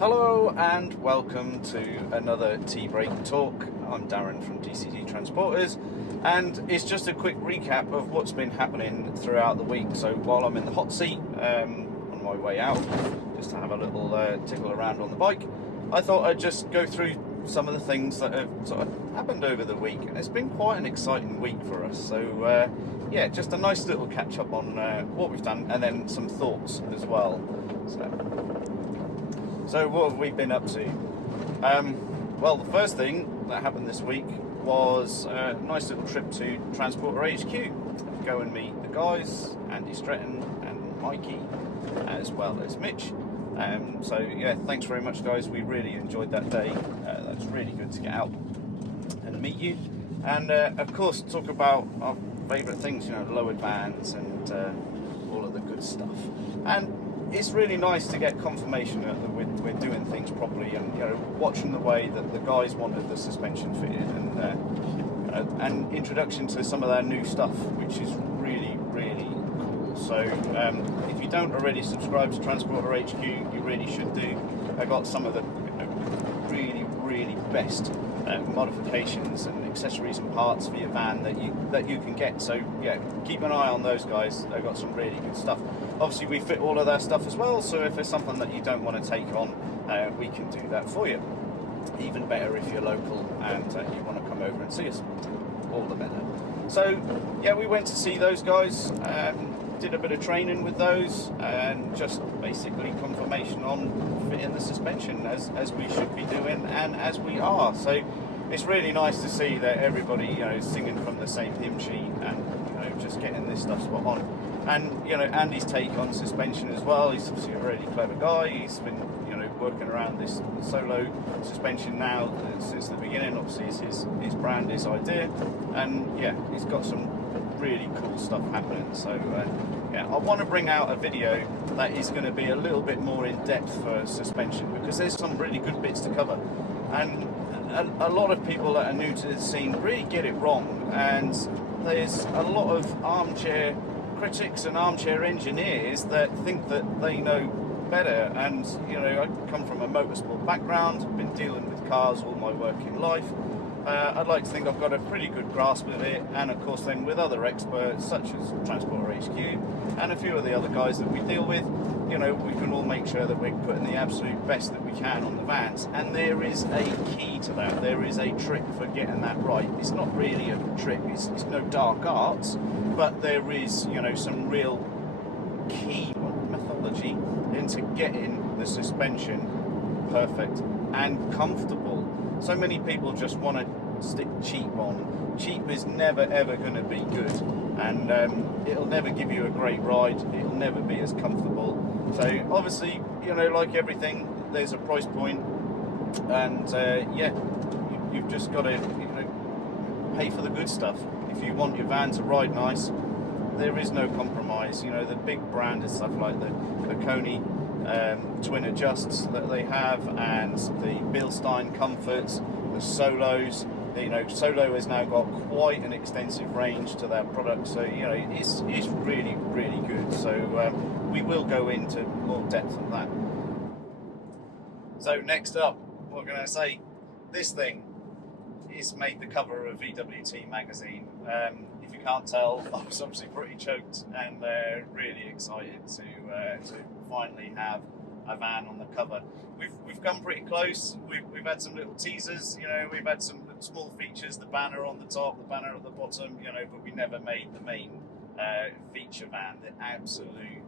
Hello and welcome to another tea break talk. I'm Darren from DCD Transporters, and it's just a quick recap of what's been happening throughout the week. So while I'm in the hot seat on my way out, just to have a little tickle around on the bike, I thought I'd just go through some of the things that have sort of happened over the week, and it's been quite an exciting week for us. So yeah, just a nice little catch up on what we've done, and then some thoughts as well. So what have we been up to? Well, the first thing that happened this week was a nice little trip to Transporter HQ. Go and meet the guys, Andy Stretton and Mikey, as well as Mitch. So yeah, thanks very much, guys. We really enjoyed that day. That's really good to get out and meet you. And of course, talk about our favourite things, lowered vans and all of the good stuff. And it's really nice to get confirmation that we're doing things properly, and watching the way that the guys wanted the suspension fitted, and introduction to some of their new stuff, which is really cool. So if you don't already subscribe to Transporter HQ, you really should do. I got some of the really best modifications and accessories and parts for your van that you can get. So yeah, keep an eye on those guys. They've got some really good stuff. Obviously we fit all of their stuff as well, so if there's something that you don't want to take on, we can do that for you. Even better if you're local and you want to come over and see us, all the better. So yeah, we went to see those guys, did a bit of training with those, and just basically confirmation on fitting the suspension as we should be doing, and as we are. So it's really nice to see that everybody is singing from the same hymn sheet, and just getting this stuff spot on. And Andy's take on suspension as well. He's obviously a really clever guy. He's been working around this SoLow suspension now since the beginning. Obviously it's his brand, his idea, and yeah, he's got some really cool stuff happening. So yeah, I want to bring out a video that is going to be a little bit more in depth for suspension, because there's some really good bits to cover, and a lot of people that are new to the scene really get it wrong, and there's a lot of armchair critics and armchair engineers that think that they know better. And I come from a motorsport background, been dealing with cars all my working life. I'd like to think I've got a pretty good grasp of it, and of course then with other experts such as Transporter HQ and a few of the other guys that we deal with, we can all make sure that we're putting the absolute best that we can on the vans. And there is a key to that. There is a trick for getting that right. It's not really a trick, it's no dark arts, but there is some real key methodology into getting the suspension perfect and comfortable. So many people just want to stick cheap on. Cheap is never ever going to be good, and it'll never give you a great ride. It'll never be as comfortable. So obviously, like everything, there's a price point, and yeah, you've just got to pay for the good stuff. If you want your van to ride nice, there is no compromise. The big branded stuff like the Coney twin adjusts that they have, and the Bilstein comforts, the SoLows. SoLow has now got quite an extensive range to their product, so it's really good. So we will go into more depth on that. So next up, what can I say? This thing is made the cover of VWT magazine. If you can't tell, I was obviously pretty choked and really excited to finally have a van on the cover. We've come pretty close. We've had some little teasers. We've had some small features, the banner on the top, the banner at the bottom. But we never made the main feature van, the absolute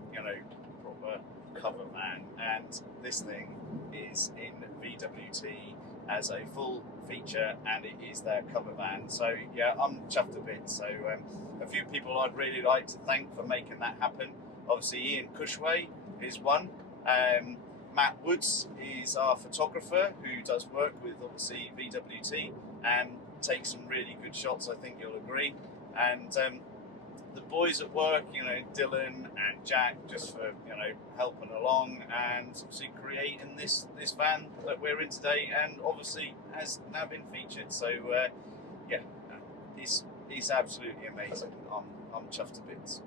proper cover van. And this thing is in VWT as a full feature, and it is their cover van. So yeah, I'm chuffed a bit. So a few people I'd really like to thank for making that happen. Obviously Ian Cushway is one. Matt Woods is our photographer who does work with obviously VWT and takes some really good shots, I think you'll agree. And the boys at work, Dylan and Jack, just for helping along and obviously creating this van that we're in today, and obviously has now been featured. So yeah, it's absolutely amazing. I'm chuffed to bits.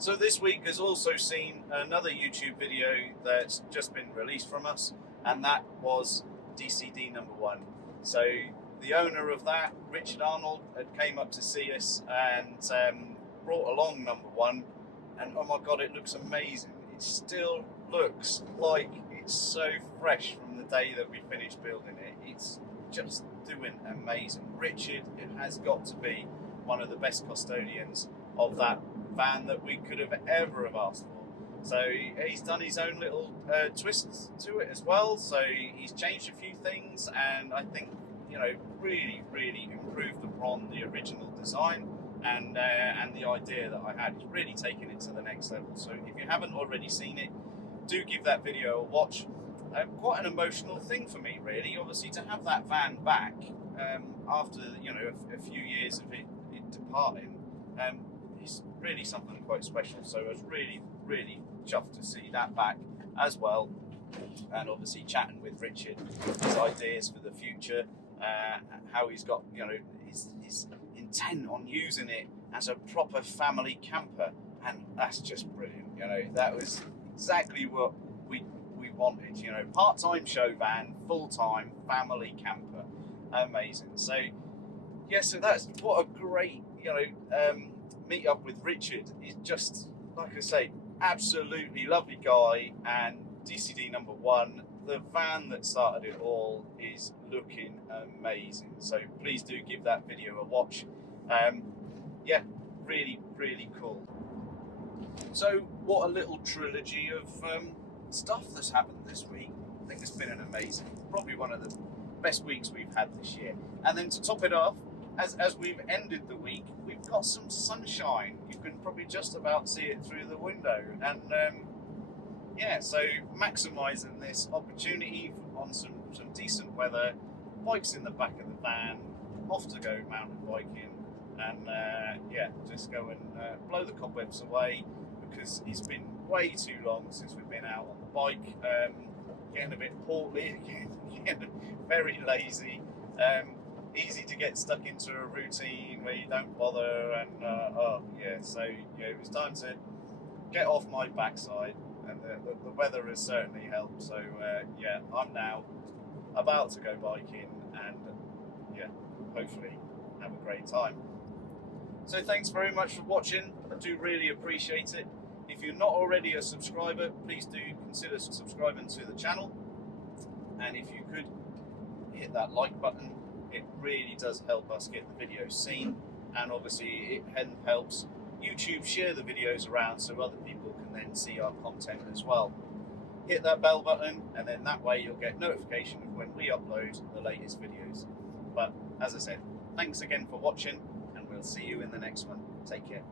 So this week has also seen another YouTube video that's just been released from us, and that was DCD number 1. So the owner of that, Richard Arnold, had came up to see us and brought along number 1, and oh my god, it looks amazing. It still looks like it's so fresh from the day that we finished building it. It's just doing amazing. Richard has got to be one of the best custodians of that van that we could have ever have asked for. So he's done his own little twists to it as well. So he's changed a few things, and I think, you know, really improved upon the original design and the idea that I had. He's really taken it to the next level. So if you haven't already seen it, do give that video a watch. Quite an emotional thing for me, really. Obviously, to have that van back after, you know, a few years of it departing, it's really something quite special. So I was really chuffed to see that back as well, and obviously chatting with Richard, his ideas for the future, how he's got, you know, his intent on using it as a proper family camper, and that's just brilliant. You know, that was exactly what we wanted. You know, part-time show van, full-time family camper, amazing. So yeah, so that's what a great, you know, meet up with Richard. He's just, like I say, absolutely lovely guy, and DCD number 1, the van that started it all, is looking amazing. So please do give that video a watch. Yeah, really cool. So what a little trilogy of stuff that's happened this week. I think it's been an amazing, probably one of the best weeks we've had this year. And then to top it off, as we've ended the week, we've got some sunshine. You can probably just about see it through the window, and yeah, so maximising this opportunity on some decent weather, bikes in the back of the van, off to go mountain biking, and yeah, just go and blow the cobwebs away, because it's been way too long since we've been out on the bike. Getting a bit portly again, getting very lazy. Easy to get stuck into a routine where you don't bother, and oh yeah, so yeah, it was time to get off my backside, and the weather has certainly helped. So yeah, I'm now about to go biking, and yeah, hopefully have a great time. So thanks very much for watching. I do really appreciate it. If you're not already a subscriber, please do consider subscribing to the channel, and if you could hit that like button, it really does help us get the videos seen, and obviously it helps YouTube share the videos around so other people can then see our content as well. Hit that bell button, and then that way you'll get notification of when we upload the latest videos. But as I said, thanks again for watching, and we'll see you in the next one. Take care.